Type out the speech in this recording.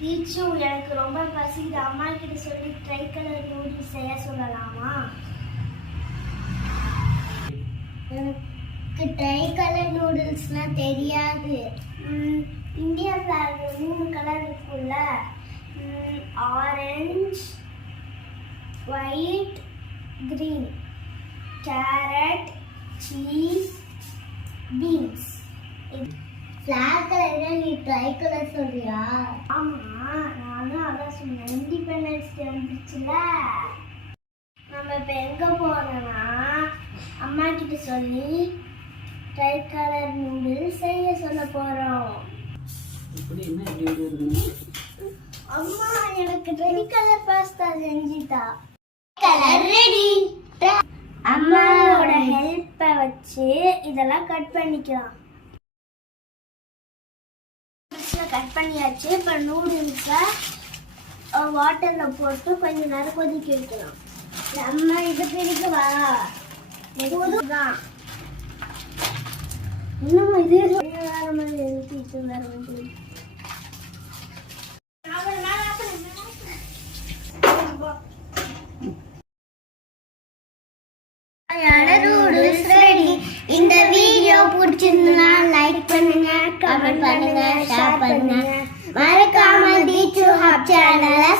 தீச்சு எனக்கு ரொம்ப பசிக்குது. அம்மா கிட்ட சொல்லி ட்ரை கலர் நூடுல்ஸ் செய்ய சொல்லலாமா? எனக்கு ட்ரை கலர் நூடுல்ஸ்லாம் தெரியாது. இந்தியா ஃபிளாக் மூணு கலர் இருக்குல்ல orange white green. Carrot cheese beans flag colour நீ ட்ரை கலர் சொல்றியா? ஆமா நானும் அதான் சொன்னேன். இண்டிபெண்டன்ஸ் டே வந்துச்சுல. நம்ம இப்போ எங்க போறோம்னா அம்மா கிட்ட சொல்லி ட்ரை கலர் நூடுல்ஸ் செய்ய சொல்ல இருக்குங்க அம்மா எனக்கு ட்ரை கலர் பாஸ்தா செஞ்சுட்டா கலர் ரெடி அம்மாவோட ஹெல்ப்பை வச்சு இதெல்லாம் கட் பண்ணிக்கலாம். கட் பண்ணியாச்சு. இப்போ நூடுல்ஸை வாட்டரில் போட்டு கொஞ்சம் நேரம் கொதிக்க வைக்கலாம் நம்ம இது பிடிக்க வா. தான் இன்னும் இது வேற மாதிரி எழுதிட்டு வேற மாதிரி இந்த வீடியோ பிடிச்சிருந்தா கமெண்ட் பண்ணுங்க ஷேர் பண்ணுங்க. மறக்காம டி ஹப் சேனலை